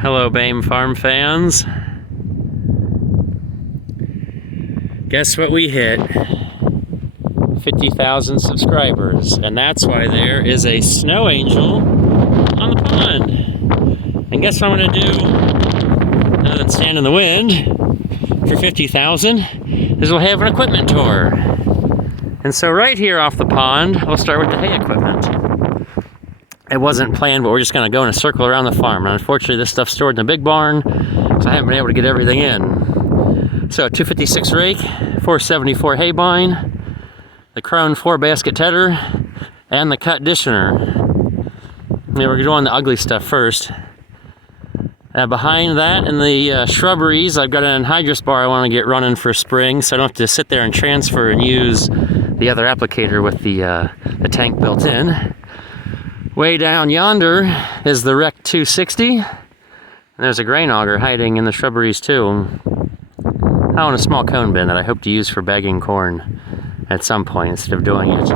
Hello, BAME Farm fans. Guess what we hit? 50,000 subscribers, and that's why there is a snow angel on the pond. And guess what I'm going to do, other than stand in the wind, for 50,000, is we'll have an equipment tour. And so right here off the pond, we'll start with the hay equipment. It wasn't planned, but we're just going to go in a circle around the farm. And unfortunately, this stuff's stored in the big barn, so I haven't been able to get everything in. So, 256 rake, 474 hay bine, the Krone 4-basket tedder, and the cut dishener. Yeah, we're doing the ugly stuff first. Behind that, in the shrubberies, I've got an anhydrous bar I want to get running for spring, so I don't have to sit there and transfer and use the other applicator with the tank built in. Way down yonder is the Rec 260, and there's a grain auger hiding in the shrubberies too. I own a small cone bin that I hope to use for bagging corn at some point instead of doing it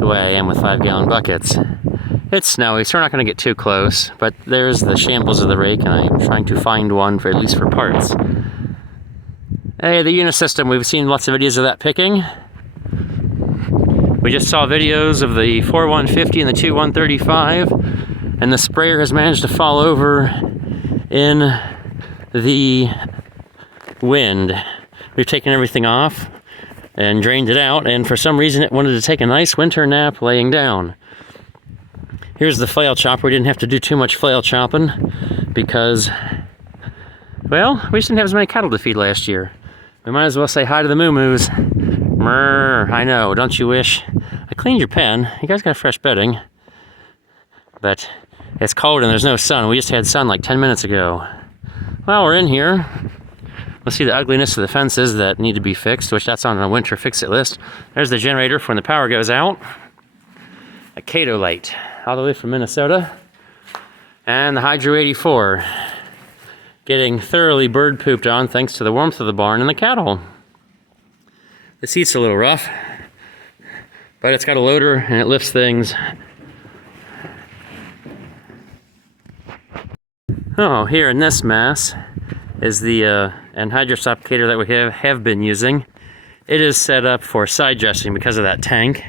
the way I am with 5-gallon buckets. It's snowy, so we're not going to get too close, but there's the shambles of the rake, and I'm trying to find one for at least for parts. Hey, the Unisystem, we've seen lots of videos of that picking. We just saw videos of the 4150 and the 2135, and the sprayer has managed to fall over in the wind. We've taken everything off and drained it out, and for some reason it wanted to take a nice winter nap laying down. Here's the flail chopper. We didn't have to do too much flail chopping because, well, we just didn't have as many cattle to feed last year. We might as well say hi to the moo-moos. Mrrr, I know, don't you wish? I cleaned your pen. You guys got fresh bedding. But it's cold and there's no sun. We just had sun like 10 minutes ago. Well, we're in here. Let's see the ugliness of the fences that need to be fixed, which that's on a winter fix-it list. There's the generator for when the power goes out. A Cato light, all the way from Minnesota. And the Hydro 84. Getting thoroughly bird pooped on thanks to the warmth of the barn and the cattle. The seat's a little rough, but it's got a loader and it lifts things. Oh, here in this mess is the anhydrous applicator that we have been using. It is set up for side dressing because of that tank.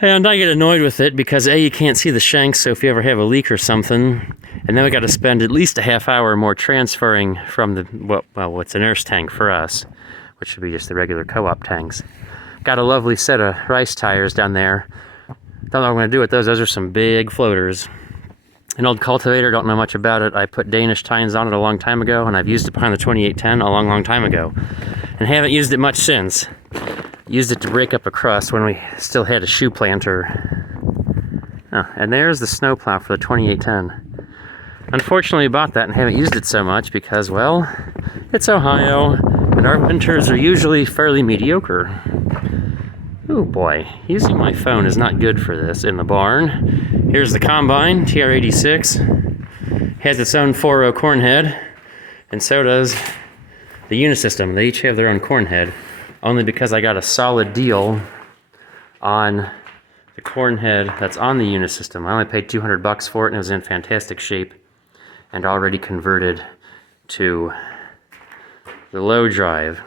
And I get annoyed with it because A, you can't see the shanks, so if you ever have a leak or something, and then we got to spend at least a half hour more transferring from the, well, it's a nurse tank for us, which should be just the regular co-op tanks. Got a lovely set of rice tires down there. Don't know what I'm going to do with those. Those are some big floaters. An old cultivator, don't know much about it. I put Danish tines on it a long time ago, and I've used it behind the 2810 a long time ago. And haven't used it much since. Used it to break up a crust when we still had a shoe planter. Oh, and there's the snowplow for the 2810. Unfortunately, I bought that and haven't used it so much because, well, it's Ohio, and our winters are usually fairly mediocre. Oh boy, using my phone is not good for this in the barn. Here's the combine, TR86. Has its own 4-row corn head, and so does the Unisystem. They each have their own corn head, only because I got a solid deal on the corn head that's on the Unisystem. I only paid $200 for it, and it was in fantastic shape and already converted to the low drive.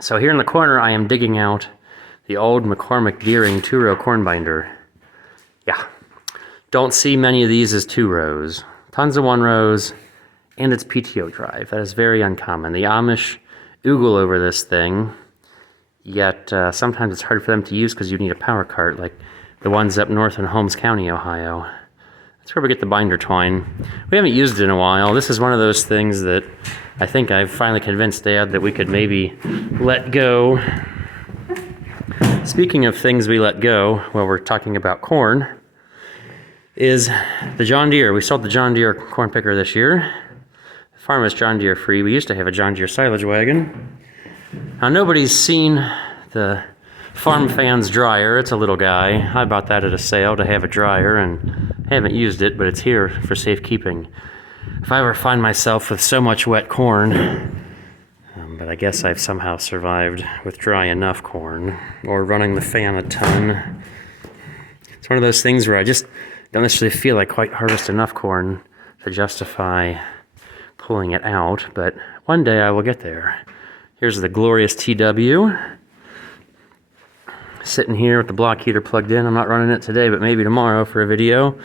So here in the corner, I am digging out the old McCormick Deering 2-row corn binder. Yeah, don't see many of these as 2 rows. Tons of 1 rows, and it's PTO drive. That is very uncommon. The Amish oogle over this thing, yet sometimes it's hard for them to use because you need a power cart, like the ones up north in Holmes County, Ohio. That's where we get the binder twine. We haven't used it in a while. This is one of those things that I think I've finally convinced Dad that we could maybe let go. Speaking of things we let go while we're talking about corn, is the John Deere. We sold the John Deere corn picker this year. The farm is John Deere free. We used to have a John Deere silage wagon. Now nobody's seen the Farm Fans dryer. It's a little guy. I bought that at a sale to have a dryer and haven't used it, but it's here for safekeeping. If I ever find myself with so much wet corn, but I guess I've somehow survived with dry enough corn, or running the fan a ton. It's one of those things where I just don't necessarily feel like quite harvest enough corn. to justify pulling it out, but one day I will get there. Here's the glorious TW. Sitting here with the block heater plugged in. I'm not running it today, but maybe tomorrow for a video,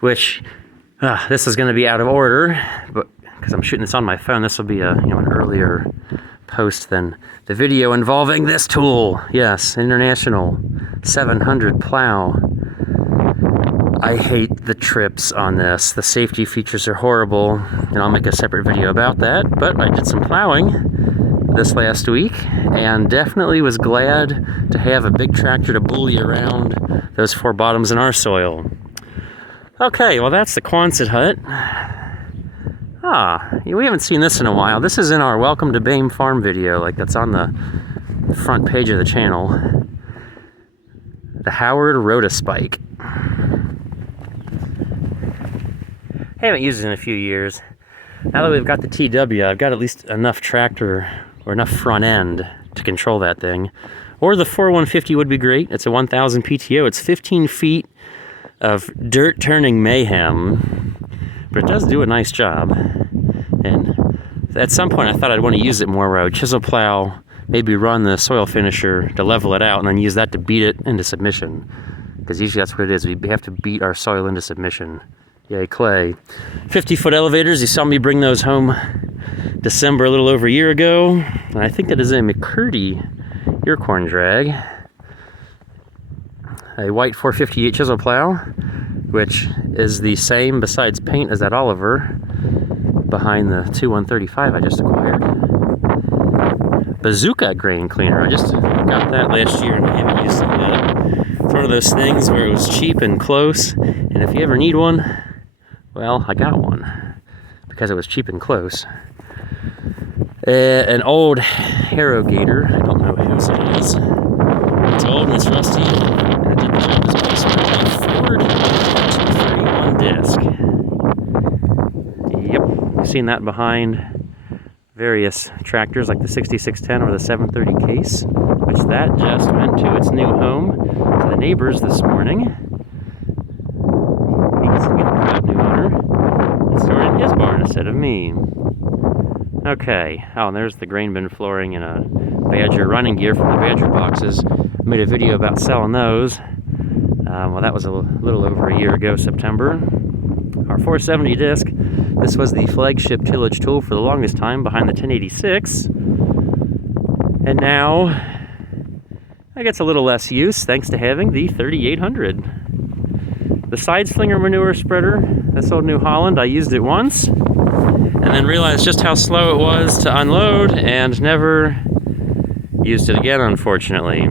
which this is going to be out of order, but because I'm shooting this on my phone, this will be a an earlier post than the video involving this tool. Yes, International 700 plow. I hate the trips on this. The safety features are horrible, and I'll make a separate video about that. But I did some plowing this last week, and definitely was glad to have a big tractor to bully around those four bottoms in our soil. Okay, well that's the Quonset hut. We haven't seen this in a while. This is in our Welcome to Bame Farm video, like that's on the front page of the channel. The Howard Rotospike. Haven't used it in a few years. Now that we've got the TW, I've got at least enough tractor or enough front end to control that thing. Or the 4150 would be great. It's a 1000 PTO. It's 15 feet of dirt turning mayhem, but it does do a nice job. And at some point I thought I'd want to use it more where I would chisel plow, maybe run the soil finisher to level it out, and then use that to beat it into submission. Because usually that's what it is. We have to beat our soil into submission. Yay, clay. 50-foot elevators, you saw me bring those home December, a little over a year ago. And I think that is a McCurdy earcorn drag. A white 458 chisel plow, which is the same besides paint as that Oliver behind the 2135 I just acquired. Bazooka grain cleaner. I just got that last year and I haven't used it yet. It's one of those things where it was cheap and close, and if you ever need one, well, I got one because it was cheap and close. An old Harrogator. I don't know whose it is. It's old and it's rusty, and it did the job as well. So a Ford 231 disc. Yep, you've seen that behind various tractors like the 6610 or the 730 case, which that just went to its new home to the neighbors this morning. He's a good new owner. And stored in his barn instead of me. Okay, oh, and there's the grain bin flooring and a Badger running gear from the Badger boxes. I made a video about selling those. Well, that was a little over a year ago, September. Our 470 disc. This was the flagship tillage tool for the longest time behind the 1086. And now, it gets a little less use thanks to having the 3800. The side slinger manure spreader, this old New Holland, I used it once. And then realized just how slow it was to unload and never used it again, unfortunately.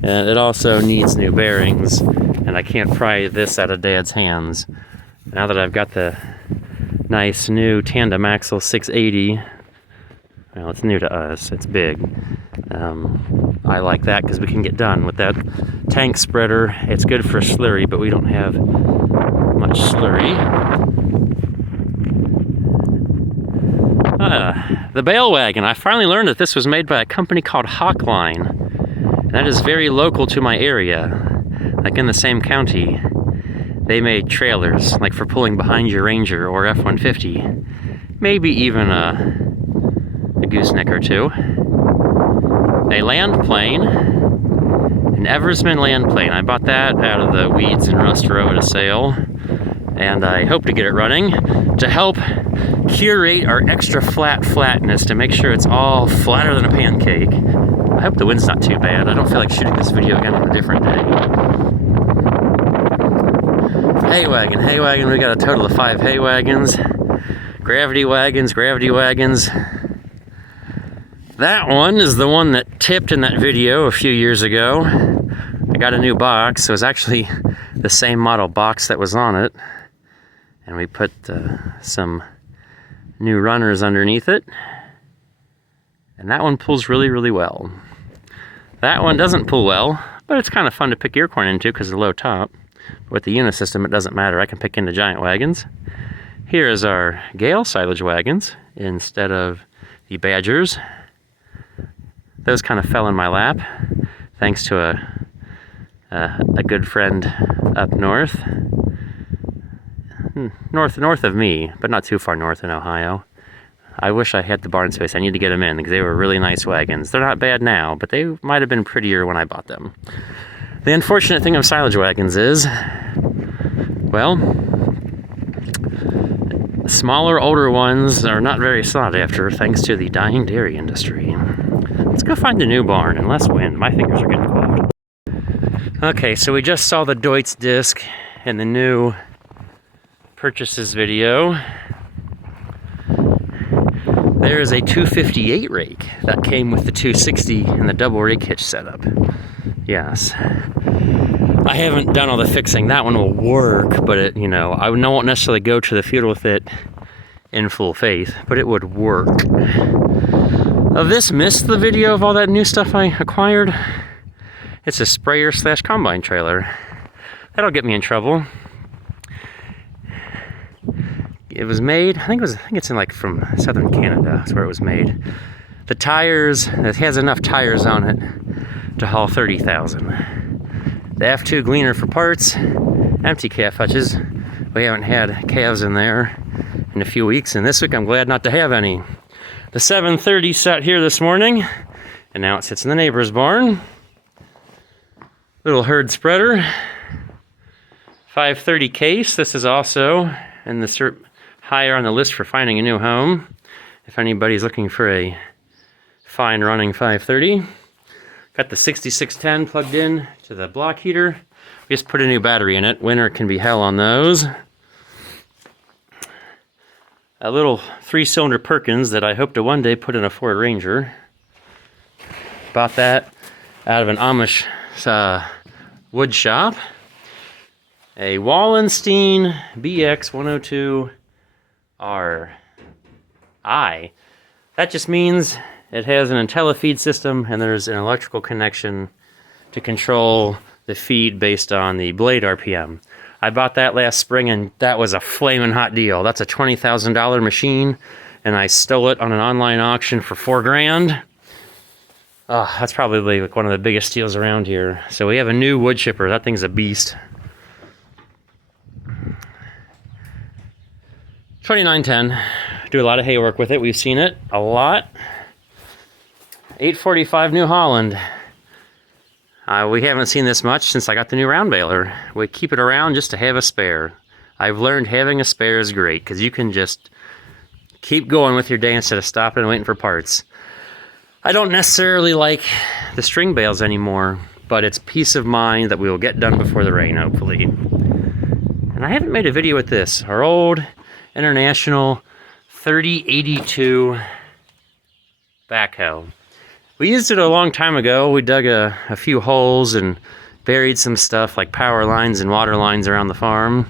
And it also needs new bearings, and I can't pry this out of Dad's hands. Now that I've got the nice new tandem axle 680, well, it's new to us, it's big. I like that because we can get done with that tank spreader. It's good for slurry, but we don't have much slurry. The bale wagon. I finally learned that this was made by a company called Hawkline. And that is very local to my area, like in the same county. They made trailers, like for pulling behind your Ranger or F-150. Maybe even a gooseneck or two. A land plane, an Eversman land plane. I bought that out of the weeds in Rust Row at a sale, and I hope to get it running to help curate our extra flatness to make sure it's all flatter than a pancake. I hope the wind's not too bad. I don't feel like shooting this video again on a different day. Hay wagon. We got a total of 5 hay wagons. Gravity wagons. That one is the one that tipped in that video a few years ago. I got a new box. It was actually the same model box that was on it. And we put some new runners underneath it. And that one pulls really, really well. That one doesn't pull well, but it's kind of fun to pick earcorn into because of the low top. But with the Unisystem, it doesn't matter. I can pick into giant wagons. Here is our Gale silage wagons instead of the Badgers. Those kind of fell in my lap, thanks to a good friend up north. north of me, but not too far north in Ohio. I wish I had the barn space. I need to get them in because they were really nice wagons. They're not bad now, but they might have been prettier when I bought them. The unfortunate thing of silage wagons is, well, smaller, older ones are not very sought after thanks to the dying dairy industry. Let's go find a new barn and less wind. My fingers are getting cold. Okay, so we just saw the Deutz disc in the new purchases video. There is a 258 rake that came with the 260 and the double rake hitch setup. Yes. I haven't done all the fixing. That one will work, but it, I won't necessarily go to the field with it in full faith, but it would work. This missed the video of all that new stuff I acquired. It's a sprayer / combine trailer. That'll get me in trouble. It was made, I think it's in from southern Canada. That's where it was made. The tires, it has enough tires on it to haul 30,000. The F2 gleaner for parts, empty calf hutches. We haven't had calves in there in a few weeks, and this week I'm glad not to have any. The 730 sat here this morning, and now it sits in the neighbor's barn. Little herd spreader. 530 case. This is also in the higher on the list for finding a new home. If anybody's looking for a fine running 530. Got the 6610 plugged in to the block heater. We just put a new battery in it. Winter can be hell on those. A little 3-cylinder Perkins that I hope to one day put in a Ford Ranger. Bought that out of an Amish wood shop. A Wallenstein BX102RI. That just means it has an IntelliFeed system and there's an electrical connection to control the feed based on the blade RPM. I bought that last spring and that was a flaming hot deal. That's a $20,000 machine and I stole it on an online auction for $4,000. Oh, that's probably one of the biggest steals around here. So we have a new wood chipper. That thing's a beast. 2910. Do a lot of hay work with it. We've seen it a lot. 845 New Holland. We haven't seen this much since I got the new round baler. We keep it around just to have a spare. I've learned having a spare is great because you can just keep going with your day instead of stopping and waiting for parts. I don't necessarily like the string bales anymore, but it's peace of mind that we will get done before the rain, hopefully. And I haven't made a video with this. Our old International 3082 backhoe. We used it a long time ago. We dug a few holes and buried some stuff like power lines and water lines around the farm.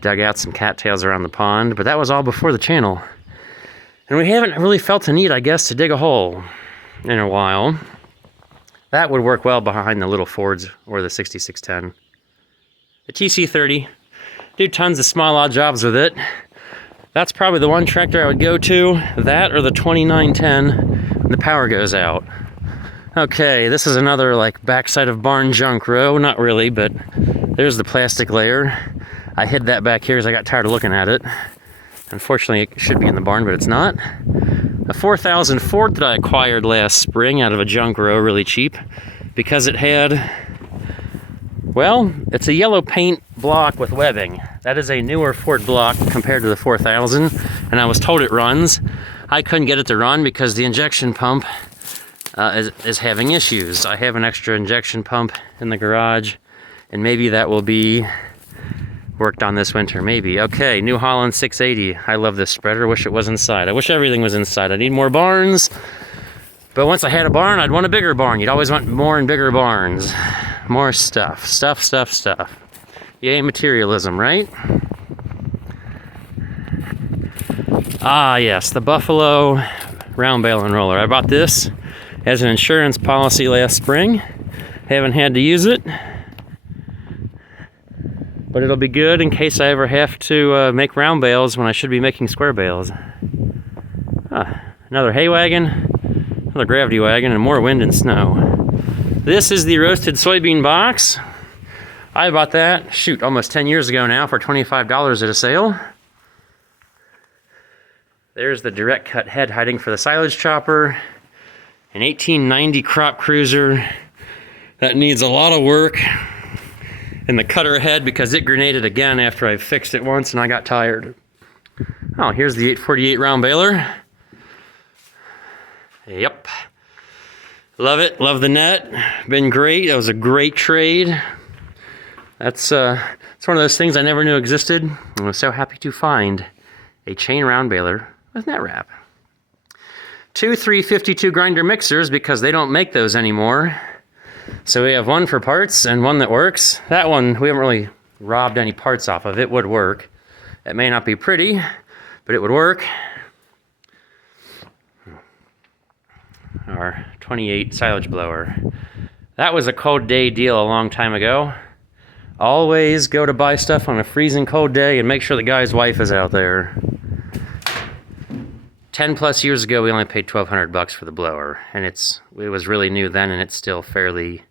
Dug out some cattails around the pond, but that was all before the channel. And we haven't really felt a need, I guess, to dig a hole in a while. That would work well behind the little Fords or the 6610. The TC30. Do tons of small odd jobs with it. That's probably the one tractor I would go to. That or the 2910 when the power goes out. Okay, this is another backside of barn junk row. Not really, but there's the plastic layer. I hid that back here because I got tired of looking at it. Unfortunately, it should be in the barn, but it's not. A 4000 Ford that I acquired last spring out of a junk row really cheap because it had, well, it's a yellow paint block with webbing. That is a newer Ford block compared to the 4000, and I was told it runs. I couldn't get it to run because the injection pump is having issues. I have an extra injection pump in the garage, and maybe that will be worked on this winter, maybe. Okay, New Holland 680. I love this spreader. Wish it was inside. I wish everything was inside. I need more barns. But once I had a barn, I'd want a bigger barn. You'd always want more and bigger barns. More stuff. Stuff. Yay, materialism, right? Ah, yes, the Buffalo round bale and roller. I bought this as an insurance policy last spring. Haven't had to use it, but it'll be good in case I ever have to make round bales when I should be making square bales. Another hay wagon, another gravity wagon, and more wind and snow. This is the roasted soybean box. I bought that, shoot, almost 10 years ago now for $25 at a sale. There's the direct cut head hiding for the silage chopper. An 1890 crop cruiser that needs a lot of work. And the cutter head because it grenaded again after I fixed it once and I got tired. Oh, here's the 848 round baler. Yep. Love it, love the net. Been great, that was a great trade. It's one of those things I never knew existed. I was so happy to find a chain round baler with net wrap. 2 352 grinder mixers because they don't make those anymore. So we have one for parts and one that works. That one, we haven't really robbed any parts off of. It would work. It may not be pretty, but it would work. Our 28 silage blower. That was a cold day deal a long time ago. Always go to buy stuff on a freezing cold day and make sure the guy's wife is out there. 10 plus years ago, we only paid $1,200 for the blower, and it was really new then, and it's still fairly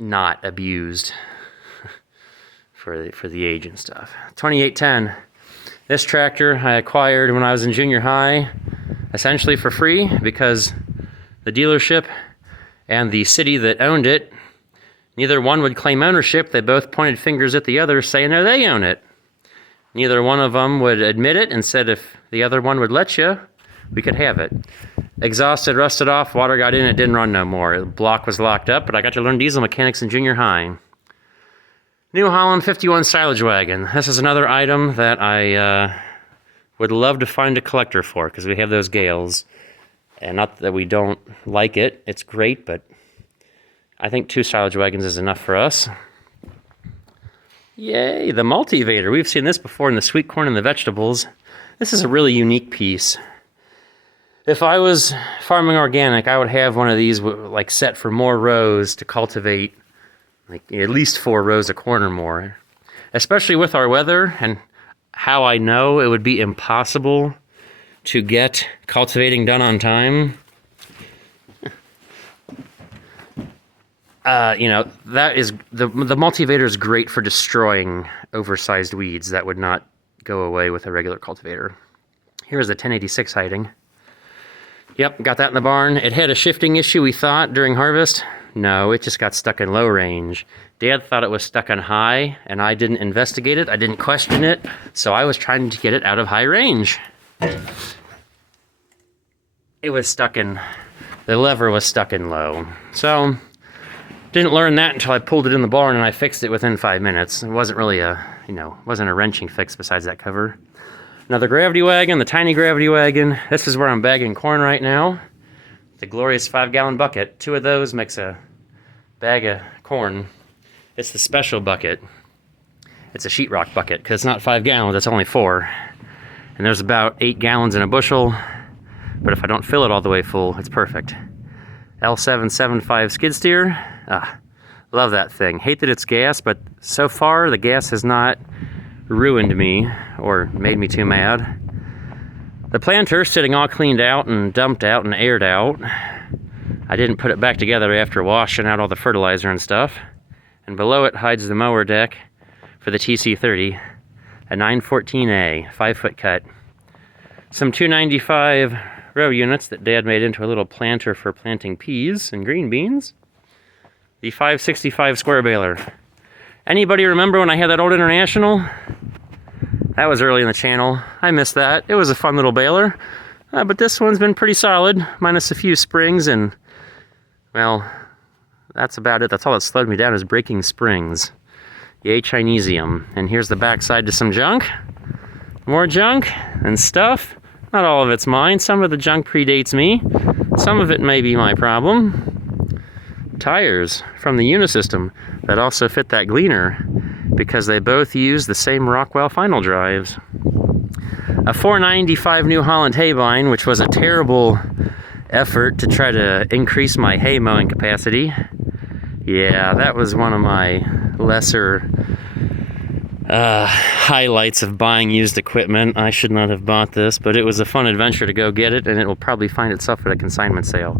not abused for the age and stuff. 2810. This tractor I acquired when I was in junior high, essentially for free, because the dealership and the city that owned it, neither one would claim ownership. They both pointed fingers at the other, saying, no, they own it. Neither one of them would admit it and said if the other one would let you, we could have it. Exhausted, rusted off, water got in, it didn't run no more. The block was locked up, but I got to learn diesel mechanics in junior high. New Holland 51 silage wagon. This is another item that I would love to find a collector for, because we have those Gales. And not that we don't like it, it's great, but I think 2 silage wagons is enough for us. Yay, the multivator. We've seen this before in the sweet corn and the vegetables. This is a really unique piece. If I was farming organic, I would have one of these like set for more rows to cultivate like at least 4 rows of corn or more. Especially with our weather and how I know it would be impossible to get cultivating done on time. That is the multivator is great for destroying oversized weeds that would not go away with a regular cultivator. Here's the 1086 hiding. Yep, got that in the barn. It had a shifting issue, we thought, during harvest. No, it just got stuck in low range. Dad thought it was stuck on high, and I didn't investigate it. I didn't question it, so I was trying to get it out of high range. It was stuck in, the lever was stuck in low. So, didn't learn that until I pulled it in the barn and I fixed it within 5 minutes. It wasn't really wasn't a wrenching fix besides that cover. Another gravity wagon, the tiny gravity wagon. This is where I'm bagging corn right now. The glorious 5-gallon bucket. 2 of those makes a bag of corn. It's the special bucket. It's a sheetrock bucket because it's not 5 gallons, it's only 4. And there's about 8 gallons in a bushel. But if I don't fill it all the way full, it's perfect. L775 skid steer. Love that thing. Hate that it's gas, but so far the gas has not ruined me or made me too mad. The planter sitting all cleaned out and dumped out and aired out. I didn't put it back together after washing out all the fertilizer and stuff. And below it hides the mower deck for the TC30, a 914A, 5-foot cut. Some 295 row units that Dad made into a little planter for planting peas and green beans. The 565 square baler. Anybody remember when I had that old International? That was early in the channel. I missed that. It was a fun little baler. But this one's been pretty solid, minus a few springs and, well, that's about it. That's all that slowed me down is breaking springs. Yay, Chinesium. And here's the backside to some junk. More junk and stuff. Not all of it's mine. Some of the junk predates me. Some of it may be my problem. Tires from the Unisystem that also fit that Gleaner because they both use the same Rockwell final drives. A 495 New Holland haybine, which was a terrible effort to try to increase my hay mowing capacity. Yeah, that was one of my lesser highlights of buying used equipment. I should not have bought this, but it was a fun adventure to go get it, and it will probably find itself at a consignment sale.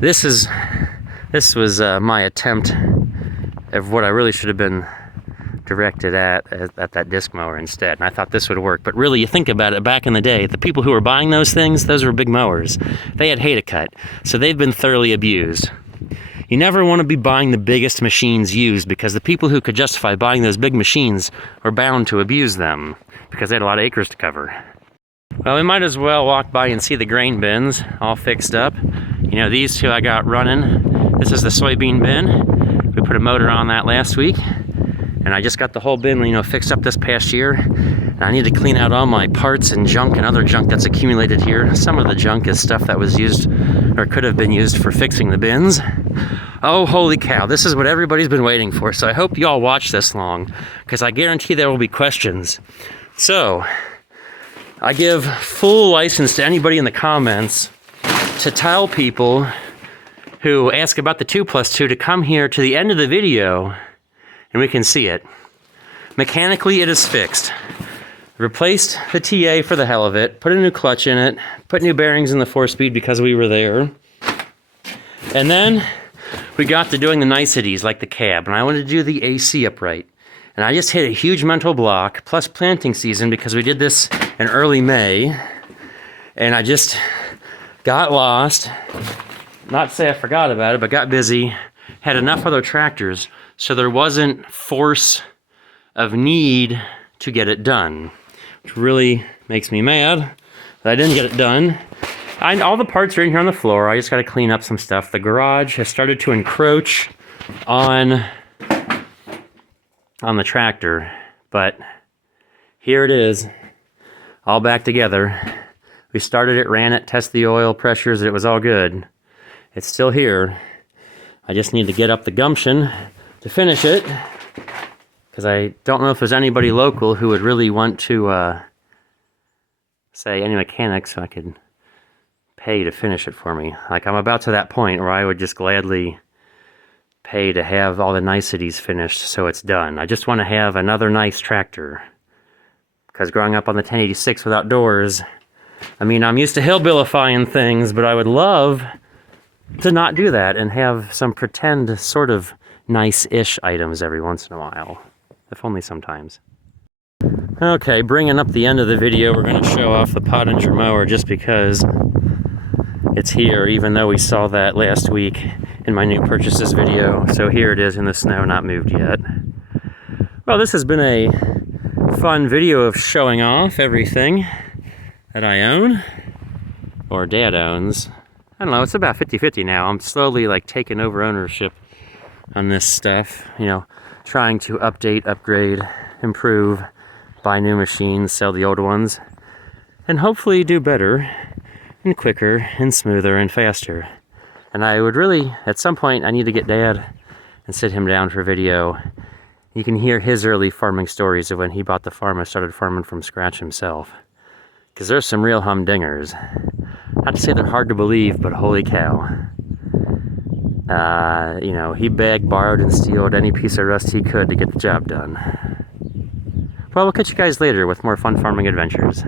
This was my attempt of what I really should have been directed at that disc mower instead. And I thought this would work. But really, you think about it, back in the day, the people who were buying those things, those were big mowers. They had hay to cut, so they've been thoroughly abused. You never want to be buying the biggest machines used, because the people who could justify buying those big machines were bound to abuse them because they had a lot of acres to cover. Well, we might as well walk by and see the grain bins all fixed up. You know, these two I got running. This is the soybean bin. We put a motor on that last week. And I just got the whole bin, you know, fixed up this past year. And I need to clean out all my parts and junk and other junk that's accumulated here. Some of the junk is stuff that was used or could have been used for fixing the bins. Oh, holy cow, this is what everybody's been waiting for. So I hope you all watch this long, because I guarantee there will be questions. So, I give full license to anybody in the comments to tell people who ask about the 2+2 to come here to the end of the video and we can see it. Mechanically, it is fixed. Replaced the TA for the hell of it, put a new clutch in it, put new bearings in the 4-speed because we were there. And then we got to doing the niceties like the cab, and I wanted to do the AC upright. And I just hit a huge mental block, plus planting season, because we did this in early May. And I just got lost. Not to say I forgot about it, but got busy. Had enough other tractors, so there wasn't force of need to get it done. Which really makes me mad that I didn't get it done. All the parts are in here on the floor. I just got to clean up some stuff. The garage has started to encroach on the tractor, but here it is, all back together. We started it, ran it, tested the oil pressures, it was all good. It's still here. I just need to get up the gumption to finish it, because I don't know if there's anybody local who would really want to say any mechanic so I could pay to finish it for me. Like, I'm about to that point where I would just gladly pay to have all the niceties finished so it's done. I just want to have another nice tractor, because growing up on the 1086 without doors, I mean, I'm used to hillbillifying things, but I would love to not do that and have some pretend sort of nice-ish items every once in a while, if only sometimes. Okay, bringing up the end of the video, we're going to show off the Pottinger mower just because it's here, even though we saw that last week in my new purchases video. So here it is in the snow, not moved yet. Well, this has been a fun video of showing off everything that I own, or Dad owns. I don't know, it's about 50-50 now. I'm slowly like taking over ownership on this stuff, you know, trying to update, upgrade, improve, buy new machines, sell the old ones, and hopefully do better and quicker and smoother and faster. And I would really, at some point, I need to get Dad and sit him down for a video. You can hear his early farming stories of when he bought the farm and started farming from scratch himself. Because there's some real humdingers. Not to say they're hard to believe, but holy cow. You know, he begged, borrowed, and stealed any piece of rust he could to get the job done. Well, we'll catch you guys later with more fun farming adventures.